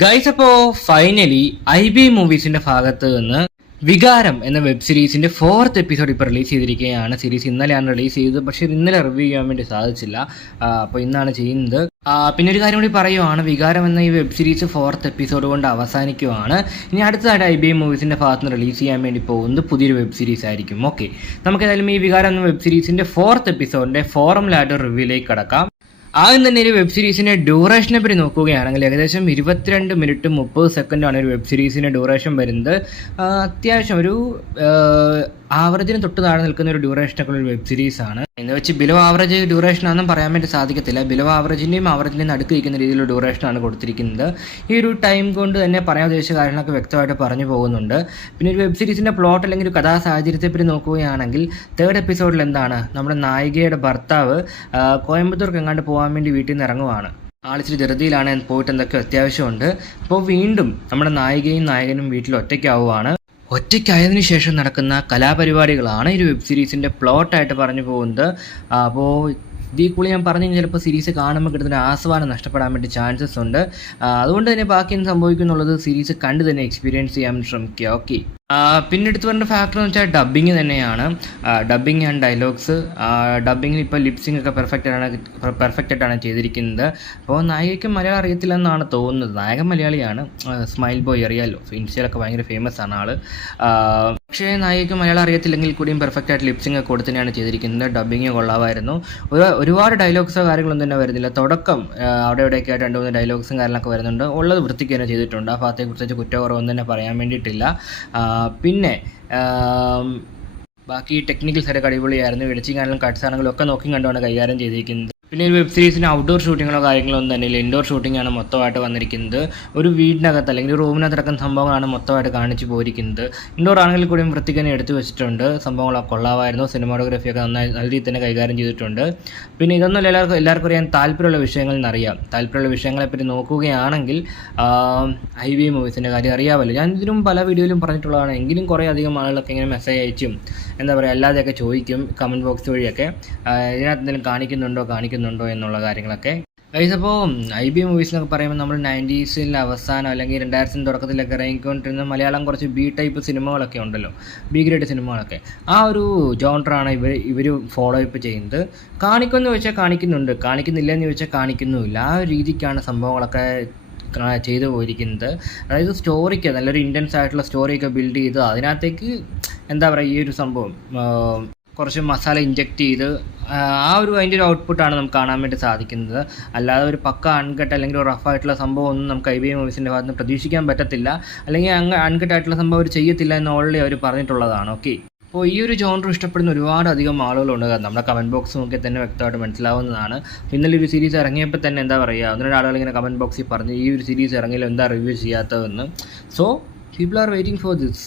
Guys, അപ്പോൾ finally IB മൂവീസിന്റെ ഭാഗത്ത് നിന്ന് വികാരം എന്ന വെബ് സീരീസിന്റെ 4th എപ്പിസോഡ് ഇപ്പോൾ റിലീസ് ചെയ്തിരിക്കുകയാണ്. സീരീസ് ഇന്നലെയാണ് റിലീസ് ചെയ്തത്, പക്ഷേ ഇന്നലെ റിവ്യൂ ചെയ്യാൻ വേണ്ടി സാധിച്ചില്ല. അപ്പോൾ ഇന്നാണ് ചെയ്യുന്നത്. പിന്നെ ഒരു കാര്യം കൂടി പറയുവാണ്, വികാരം എന്ന ഈ വെബ് സീരീസ് 4th എപ്പിസോഡ് കൊണ്ട് അവസാനിക്കുവാണ്. ഇനി അടുത്തതായിട്ട് IB മൂവീസിന്റെ ഭാഗത്ത് നിന്ന് റിലീസ് ചെയ്യാൻ വേണ്ടി പോകുന്നത് പുതിയൊരു വെബ് സീരീസ് ആയിരിക്കും. ഓക്കെ, നമുക്കേതായാലും ഈ വികാരം എന്ന വെബ് സീരീസിന്റെ 4th എപ്പിസോഡിന്റെ ഫോറമിലായിട്ട് റിവ്യൂയിലേക്ക് കടക്കാം. ആദ്യം തന്നെ ഒരു വെബ് സീരീസിൻ്റെ ഡ്യൂറേഷനെ പറ്റി നോക്കുകയാണെങ്കിൽ ഏകദേശം 22 മിനിറ്റ് 30 സെക്കൻഡാണ് ഒരു വെബ് സീരീസിൻ്റെ ഡ്യൂറേഷൻ വരുന്നത്. അത്യാവശ്യം ഒരു ആവറേജിന് തൊട്ട് താഴെ നിൽക്കുന്ന ഒരു ഡ്യൂറേഷനൊക്കെ ഒരു വെബ് സീരീസാണ്. എന്ന് വെച്ച് ബിലോ ആവറേജ് ഡ്യൂറേഷനാണെന്നും പറയാൻ വേണ്ടി സാധിക്കത്തില്ല. ബിലോ ആവറേജിൻ്റെയും ആവറേജിൻ്റെയും നടുക്ക് നിൽക്കുന്ന രീതിയിലുള്ള ഡ്യൂറേഷനാണ് കൊടുത്തിരിക്കുന്നത്. ഈ ഒരു ടൈം കൊണ്ട് തന്നെ പറയാൻ ഉദ്ദേശിച്ച കാര്യങ്ങളൊക്കെ വ്യക്തമായിട്ട് പറഞ്ഞു പോകുന്നുണ്ട്. പിന്നെ ഒരു വെബ് സീരീസിൻ്റെ പ്ലോട്ട് അല്ലെങ്കിൽ ഒരു കഥാ സാഹചര്യത്തെപ്പറ്റി നോക്കുകയാണെങ്കിൽ 3rd എപ്പിസോഡിൽ എന്താണ്, നമ്മുടെ നായികയുടെ ഭർത്താവ് കോയമ്പത്തൂർക്ക് എങ്ങാണ്ട് പോകാൻ വേണ്ടി വീട്ടിൽ നിന്ന് ഇറങ്ങുവാണ്. ആളിച്ചിരി ധൃതിയിലാണ്, പോയിട്ട് എന്തൊക്കെ അത്യാവശ്യമുണ്ട്. അപ്പോൾ വീണ്ടും നമ്മുടെ നായികയും നായകനും വീട്ടിൽ ഒറ്റയ്ക്കാവുകയാണ്. ഒറ്റയ്ക്കായതിനു ശേഷം നടക്കുന്ന കലാപരിപാടികളാണ് ഈ വെബ് സീരീസിൻ്റെ പ്ലോട്ടായിട്ട് പറഞ്ഞു പോകുന്നത്. അപ്പോൾ ഇതിൽ കൂടി ഞാൻ പറഞ്ഞു കഴിഞ്ഞാൽ ചിലപ്പോൾ സീരീസ് കാണുമ്പോൾ കിട്ടുന്ന ആസ്വാദനം നഷ്ടപ്പെടാൻ വേണ്ടി ചാൻസസ് ഉണ്ട്. അതുകൊണ്ട് തന്നെ ബാക്കി എന്ത് സംഭവിക്കുന്നുള്ളത് സീരീസ് കണ്ട് തന്നെ എക്സ്പീരിയൻസ് ചെയ്യാൻ ശ്രമിക്കുക. ഓക്കെ, പിന്നെ എടുത്ത് പറഞ്ഞ ഫാക്ടർ എന്ന് വെച്ചാൽ ഡബ്ബിങ് തന്നെയാണ്. Dubbing and dialogues. ഡബ്ബിങ്ങിൽ ഇപ്പോൾ ലിപ്സിംഗ് ഒക്കെ പെർഫെക്റ്റ് ആയിട്ടാണ് ചെയ്തിരിക്കുന്നത്. അപ്പോൾ നായികയ്ക്ക് മലയാളം അറിയത്തില്ലെന്നാണ് തോന്നുന്നത്. നായകൻ മലയാളിയാണ്, സ്മൈൽ ബോയ് അറിയാമല്ലോ, ഇൻസ്റ്റയിലൊക്കെ ഭയങ്കര ഫേമസ് ആണ് ആള്. പക്ഷേ നായികയ്ക്ക് മലയാളം അറിയത്തില്ലെങ്കിൽ കൂടിയും പെർഫെക്റ്റ് ആയിട്ട് ലിപ്സിംഗ് ഒക്കെ കൊടുത്ത് തന്നെയാണ് ചെയ്തിരിക്കുന്നത്. ഡബ്ബിങ് കൊള്ളാമായിരുന്നു. ഒരുപാട് ഡയലോഗ്സോ കാര്യങ്ങളൊന്നും തന്നെ വരുന്നില്ല. തുടക്കം അവിടെ ഇവിടെയൊക്കെ ആയിട്ട് 2-3 ഡയലോഗ്സും കാര്യങ്ങളൊക്കെ വരുന്നുണ്ട്. ഉള്ളത് വൃത്തിക്ക് തന്നെ ചെയ്തിട്ടുണ്ട്. ആ ഭാഗത്തെ കുറിച്ച് കുറ്റക്കുറവൊന്നും തന്നെ പറയാൻ വേണ്ടിയിട്ടില്ല. പിന്നെ ബാക്കി ടെക്നിക്കൽ സൈഡൊക്കെ അടിപൊളിയായിരുന്നു. എഡിറ്റിംഗ് ആണെങ്കിലും കട്ട്സ് ആണെങ്കിലും ഒക്കെ നോക്കി കണ്ടുകൊണ്ട് കൈകാര്യം ചെയ്തിരിക്കുന്നത്. പിന്നെ ഒരു വെബ് സീരീസിന് ഔട്ട്ഡോർ ഷൂട്ടിങ്ങോ കാര്യങ്ങളോ ഒന്നും തന്നെ ഇല്ല. ഇൻഡോർ ഷൂട്ടിങ്ങാണ് മൊത്തമായിട്ട് വന്നിരിക്കുന്നത്. ഒരു വീടിനകത്ത് അല്ലെങ്കിൽ ഒരു റൂമിനകത്ത് നടക്കുന്ന സംഭവങ്ങളാണ് മൊത്തമായിട്ട് കാണിച്ചു പോയിരിക്കുന്നത്. ഇൻഡോർ ആണെങ്കിൽ കൂടിയും വൃത്തിക്ക് തന്നെ എടുത്തു വെച്ചിട്ടുണ്ട്. സംഭവങ്ങളൊക്കെ കൊള്ളാമായിരുന്നു. സിനിമാറ്റോഗ്രഫിയൊക്കെ നന്നായി നല്ല രീതിയിൽ തന്നെ കൈകാര്യം ചെയ്തിട്ടുണ്ട്. പിന്നെ ഇതൊന്നും എല്ലാവർക്കും അറിയാൻ താല്പര്യമുള്ള വിഷയങ്ങളിൽ നിന്നറിയാം. താല്പര്യമുള്ള വിഷയങ്ങളെപ്പറ്റി നോക്കുകയാണെങ്കിൽ IB മൂവീസിൻ്റെ കാര്യം അറിയാമല്ലോ. ഞാൻ ഇതിനും പല വീഡിയോയിലും പറഞ്ഞിട്ടുള്ളതാണ്. എങ്കിലും കുറേ അധികം ആളുകളൊക്കെ ഇങ്ങനെ മെസ്സേജ് അയച്ചും എന്താ പറയുക അല്ലാതെയൊക്കെ ചോദിക്കും കമൻറ്റ് ബോക്സ് വഴിയൊക്കെ, ഇതിനകത്ത് എന്തെങ്കിലും കാണിക്കുന്നുണ്ടോ എന്നുള്ള കാര്യങ്ങളൊക്കെ. അപ്പോൾ IB മൂവീസ് എന്നൊക്കെ പറയുമ്പോൾ നമ്മൾ 90s അവസാനം അല്ലെങ്കിൽ 2000 തുടക്കത്തിലൊക്കെ ഇറങ്ങിക്കൊണ്ടിരുന്ന മലയാളം കുറച്ച് B ടൈപ്പ് സിനിമകളൊക്കെ ഉണ്ടല്ലോ, B ഗ്രേഡ് സിനിമകളൊക്കെ. ആ ഒരു ജോൺറാണ് ഇവർ ഫോളോ അപ്പ് ചെയ്യുന്നത്. കാണിക്കുമെന്ന് ചോദിച്ചാൽ കാണിക്കുന്നുണ്ട്, കാണിക്കുന്നില്ല എന്ന് ചോദിച്ചാൽ കാണിക്കുന്നുമില്ല. ആ ഒരു രീതിക്കാണ് സംഭവങ്ങളൊക്കെ ചെയ്തു പോയിരിക്കുന്നത്. അതായത് സ്റ്റോറിക്ക് നല്ലൊരു ഇൻറ്റൻസ് ആയിട്ടുള്ള സ്റ്റോറിയൊക്കെ ബിൽഡ് ചെയ്ത് അതിനകത്തേക്ക് എന്താ പറയുക ഈ ഒരു സംഭവം കുറച്ച് മസാല ഇഞ്ചെക്റ്റ് ചെയ്ത് അതിൻ്റെ ഒരു ഔട്ട്പുട്ടാണ് നമുക്ക് കാണാൻ വേണ്ടി സാധിക്കുന്നത്. അല്ലാതെ ഒരു പക്ക അൺകട്ട് അല്ലെങ്കിൽ ഒരു റഫായിട്ടുള്ള സംഭവം ഒന്നും നമുക്ക് IB മൂവീസിൻ്റെ ഭാഗത്ത് നിന്ന് പ്രതീക്ഷിക്കാൻ പറ്റത്തില്ല. അല്ലെങ്കിൽ അൺകട്ട് ആയിട്ടുള്ള സംഭവം അവർ ചെയ്യത്തില്ല എന്ന് ഓൾറെഡി അവർ പറഞ്ഞിട്ടുള്ളതാണ്. ഓക്കെ, അപ്പോൾ ഈ ഒരു ജോണർ ഇഷ്ടപ്പെടുന്ന ഒരുപാട് അധികം ആളുകളുണ്ട്. നമ്മുടെ കമൻറ്റ് ബോക്സ് നോക്കി തന്നെ വ്യക്തമായിട്ട് മനസ്സിലാവുന്നതാണ്. ഇന്നലെ ഒരു സീരീസ് ഇറങ്ങിയപ്പോൾ തന്നെ എന്താ പറയുക, 1-2 ആളുകൾ ഇങ്ങനെ കമൻറ്റ് ബോക്സിൽ പറഞ്ഞു ഈ ഒരു സീരീസ് ഇറങ്ങിയാലും എന്താ റിവ്യൂ ചെയ്യാത്തതെന്ന്. So people are waiting for this,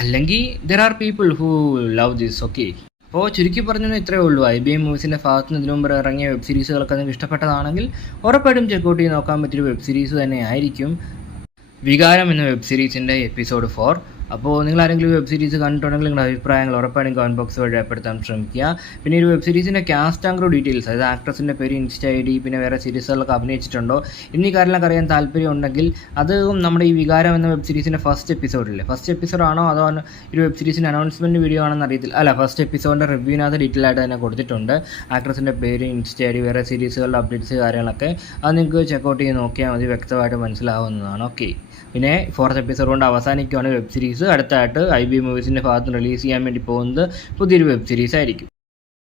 അല്ലെങ്കിൽ there are people who love this. Okay, അപ്പോൾ ചുരുക്കി പറഞ്ഞാൽ ഇത്രയേ ഉള്ളൂ. IB മൂവീസിൻ്റെ ഭാഗത്ത് നിന്ന് ഇതിനു മുമ്പ് ഇറങ്ങിയ വെബ് സീരീസുകളൊക്കെ നിങ്ങൾക്ക് ഇഷ്ടപ്പെട്ടതാണെങ്കിൽ ഉറപ്പായിട്ടും ചെക്കൗട്ട് ചെയ്ത് നോക്കാൻ പറ്റിയൊരു വെബ് സീരീസ് തന്നെ ആയിരിക്കും വികാരം എന്ന വെബ് സീരീസിൻ്റെ എപ്പിസോഡ് 4. അപ്പോൾ നിങ്ങൾ ആരെങ്കിലും വെബ് സീരീസ് കണ്ടിട്ടുണ്ടെങ്കിൽ നിങ്ങളുടെ അഭിപ്രായങ്ങൾ ഉറപ്പായിട്ടും കമൻറ്റ് ബോക്സ് വഴി രേഖപ്പെടുത്താൻ ശ്രമിക്കുക. പിന്നെ ഒരു വെബ് സീരീസിൻ്റെ കാസ്റ്റ് ആൻഡ് ക്രൂ ഡീറ്റെയിൽസ്, അതായത് ആക്ട്രസിൻ്റെ പേര്, ഇൻസ്റ്റ ID, പിന്നെ വേറെ സീരീസുകളിലൊക്കെ അഭിനയിച്ചിട്ടുണ്ടോ എന്നീ കാര്യങ്ങളൊക്കെ അറിയാൻ താല്പര്യം ഉണ്ടെങ്കിൽ അത് നമ്മുടെ ഈ വികാരം എന്ന വെബ് സീരീസിൻ്റെ ഫസ്റ്റ് എപ്പിസോഡ് ആണോ അതോ ഒരു വെബ് സീരീസിൻ്റെ അനൗൺസ്മെൻറ്റ് വീഡിയോ ആണെന്ന് അറിയത്തില്ല. അല്ല, ഫസ്റ്റ് എപ്പിസോഡിൻ്റെ റിവ്യൂവിനകത്ത് ഡീറ്റെയിൽ ആയിട്ട് തന്നെ കൊടുത്തിട്ടുണ്ട്. ആക്ട്രസിൻ്റെ പേര്, ഇൻസ്റ്റ ID, വേറെ സീരീസുകളുടെ അപ്ഡേറ്റ്സ് കാര്യങ്ങളൊക്കെ അത് നിങ്ങൾക്ക് ചെക്കൗട്ട് ചെയ്ത് നോക്കിയാൽ മതി, വ്യക്തമായിട്ട് മനസ്സിലാവുന്നതാണ്. ഓക്കെ, പിന്നെ 4th എപ്പിസോഡ് കൊണ്ട് അവസാനിക്കുകയാണ് വെബ് സീരീസ്. അടുത്തായിട്ട് IB മൂവീസിൻ്റെ ഭാഗത്ത് റിലീസ് ചെയ്യാൻ വേണ്ടി പോകുന്നത് പുതിയൊരു വെബ് സീരീസ് ആയിരിക്കും.